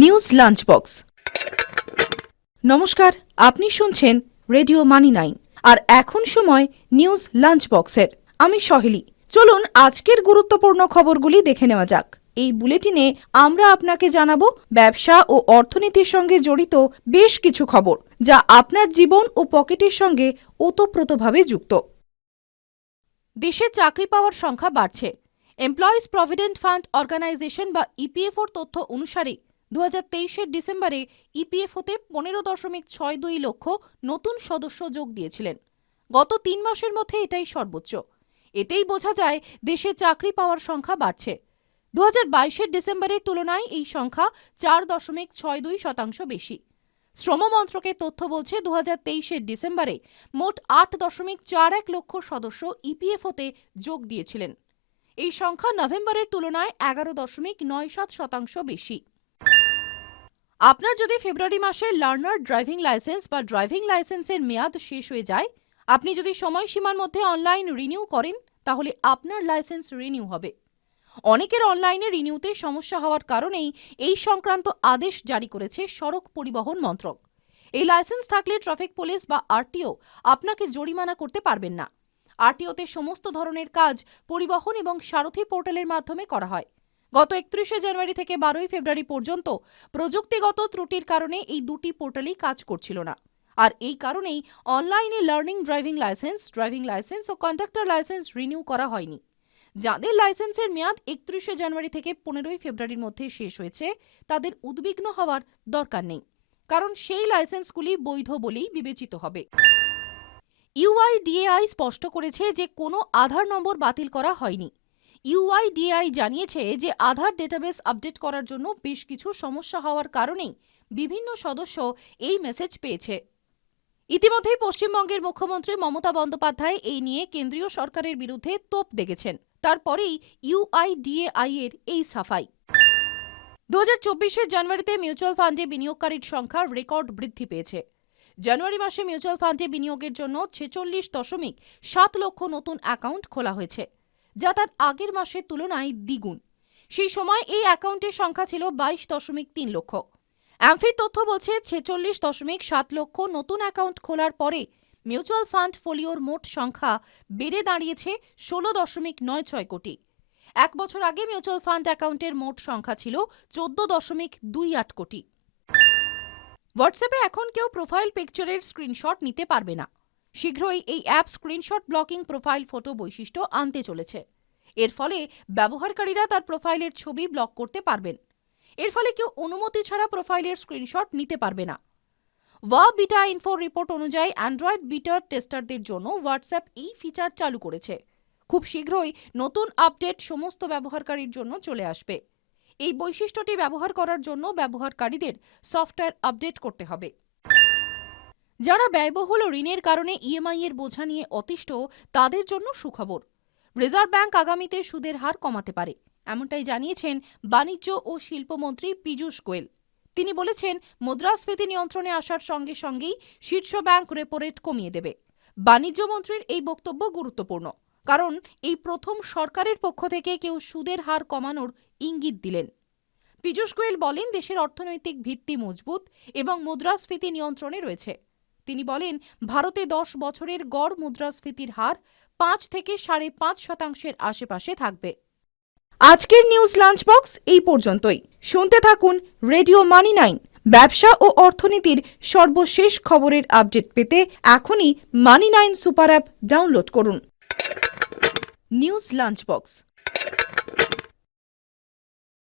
News lunch box. নমস্কার, আপনি শুনছেন রেডিও মানি 9 আর এখন সময় নিউজ লাঞ্চ বক্সের। আমি সহেলি। চলুন আজকের গুরুত্বপূর্ণ খবরগুলি দেখে নেওয়া যাক। এই বুলেটিনে আমরা আপনাকে জানাবো ব্যবসা ও অর্থনীতির সঙ্গে জড়িত বেশ কিছু খবর, যা আপনার জীবন ও পকেটের সঙ্গে ওতপ্রোতভাবে যুক্ত। দেশে চাকরি পাওয়ার সংখ্যা বাড়ছে। এমপ্লয়িজ প্রভিডেন্ট ফান্ড অর্গানাইজেশন বা ইপিএফওর তথ্য অনুসারে 2023-এর ডিসেম্বরে ইপিএফওতে 15.62 লক্ষ নতুন সদস্য যোগ দিয়েছিলেন। গত 3 মাসের মধ্যে এটাই সর্বোচ্চ। এতেই বোঝা যায় দেশে চাকরি পাওয়ার সংখ্যা বাড়ছে। 2022-এর ডিসেম্বরের তুলনায় এই সংখ্যা 4.62% বেশি। শ্রম মন্ত্রকের তথ্য বলছে 2023-এর ডিসেম্বরে মোট 8.41 লক্ষ সদস্য ইপিএফওতে যোগ দিয়েছিলেন। এই সংখ্যা নভেম্বরের তুলনায় 11.97% বেশি। আপনার যদি ফেব্রুয়ারি মাসে লার্নার ড্রাইভিং লাইসেন্স বা ড্রাইভিং লাইসেন্সের মেয়াদ শেষ হয়ে যায়, আপনি যদি সময়সীমার মধ্যে অনলাইন রিনিউ করেন, তাহলে আপনার লাইসেন্স রিনিউ হবে। অনেকের অনলাইনে রিনিউতে সমস্যা হওয়ার কারণেই এই সংক্রান্ত আদেশ জারি করেছে সড়ক পরিবহন মন্ত্রক। এই লাইসেন্স থাকলে ট্রাফিক পুলিশ বা আরটিও আপনাকে জরিমানা করতে পারবেন না। আরটিওতে সমস্ত ধরনের কাজ পরিবহন এবং সারথি পোর্টালের মাধ্যমে করা হয়। গত 31শে জানুয়ারি থেকে 12ই ফেব্রুয়ারি পর্যন্ত প্রযুক্তিগত ত্রুটির কারণে এই দুটি পোর্টালই কাজ করছিল না। আর এই কারণেই অনলাইনে লার্নিং ড্রাইভিং লাইসেন্স ও কন্ডাক্টর লাইসেন্স রিনিউ করা হয়নি। যাদের লাইসেন্সের মেয়াদ 31শে জানুয়ারি থেকে 15ই ফেব্রুয়ারির মধ্যে শেষ হয়েছে, তাদের উদ্বিগ্ন হওয়ার দরকার নেই, কারণ সেই লাইসেন্সগুলি বৈধ বলেই বিবেচিত হবে। ইউআইডিএআই স্পষ্ট করেছে যে কোনো আধার নম্বর বাতিল করা হয়নি। ইউআইডিএআই জানিয়েছে যে আধার ডেটাবেস আপডেট করার জন্য বেশ কিছু সমস্যা হওয়ার কারণেই বিভিন্ন সদস্য এই মেসেজ পেয়েছে। ইতিমধ্যেই পশ্চিমবঙ্গের মুখ্যমন্ত্রী মমতা বন্দ্যোপাধ্যায় এই নিয়ে কেন্দ্রীয় সরকারের বিরুদ্ধে তোপ দেগেছেন। তারপরেই ইউআইডিএআই এর এই সাফাই। 2024-এর জানুয়ারিতে মিউচুয়াল ফান্ডে বিনিয়োগকারীর সংখ্যা রেকর্ড বৃদ্ধি পেয়েছে। জানুয়ারি মাসে মিউচুয়াল ফান্ডে বিনিয়োগের জন্য 46.7 লক্ষ নতুন অ্যাকাউন্ট খোলা হয়েছে, যা তার আগের মাসের তুলনায় দ্বিগুণ। সেই সময় এই অ্যাকাউন্টের সংখ্যা ছিল 22.3 লক্ষ। অ্যামফির তথ্য বলছে 46.7 লক্ষ নতুন অ্যাকাউন্ট খোলার পরে মিউচুয়াল ফান্ড ফোলিওর মোট সংখ্যা বেড়ে দাঁড়িয়েছে 16.96 কোটি। এক বছর আগে মিউচুয়াল ফান্ড অ্যাকাউন্টের মোট সংখ্যা ছিল 14.28 কোটি। হোয়াটসঅ্যাপে এখন কেউ প্রোফাইল পিকচারের স্ক্রিনশট নিতে পারবে না। শীঘ্রই এই app screenshot blocking profile photo বৈশিষ্ট্য আনতে চলেছে। এর ফলে ব্যবহারকারীরা তার প্রোফাইলের ছবি ব্লক করতে পারবেন। এর ফলে কেউ অনুমতি ছাড়া প্রোফাইলের স্ক্রিনশট নিতে পারবে না। ওয়া বিটা ইনফো রিপোর্ট অনুযায়ী অ্যান্ড্রয়েড বিটার টেস্টারদের জন্য হোয়াটসঅ্যাপ এই ফিচার চালু করেছে। খুব শীঘ্রই নতুন আপডেট সমস্ত ব্যবহারকারীর জন্য চলে আসবে। এই বৈশিষ্ট্যটি ব্যবহার করার জন্য ব্যবহারকারীদের সফটওয়্যার আপডেট করতে হবে। যারা ব্যয়বহুল ঋণের কারণে ইএমআই এর বোঝা নিয়ে অতিষ্ঠ, তাদের জন্য সুখবর। রিজার্ভ ব্যাংক আগামীতে সুদের হার কমাতে পারে, এমনটাই জানিয়েছেন বাণিজ্য ও শিল্পমন্ত্রী পীযূষ গোয়েল। তিনি বলেছেন, মুদ্রাস্ফীতি নিয়ন্ত্রণে আসার সঙ্গে সঙ্গেই শীর্ষ ব্যাংক রেপো রেট কমিয়ে দেবে। বাণিজ্য মন্ত্রীর এই বক্তব্য গুরুত্বপূর্ণ, কারণ এই প্রথম সরকারের পক্ষ থেকে কেউ সুদের হার কমানোর ইঙ্গিত দিলেন। পীযূষ গোয়েল বলেন, দেশের অর্থনৈতিক ভিত্তি মজবুত এবং মুদ্রাস্ফীতি নিয়ন্ত্রণে রয়েছে। তিনি বলেন, ভারতে 10 বছরের গড় মুদ্রাস্ফীতির হার 5 থেকে 5.5% আশেপাশে থাকবে। আজকের নিউজ লাঞ্চ বক্স এই পর্যন্তই। শুনতে থাকুন রেডিও মানি 9। ব্যবসা ও অর্থনীতির সর্বশেষ খবরের আপডেট পেতে এখনই মানি 9 সুপার অ্যাপ ডাউনলোড করুন। News lunch box.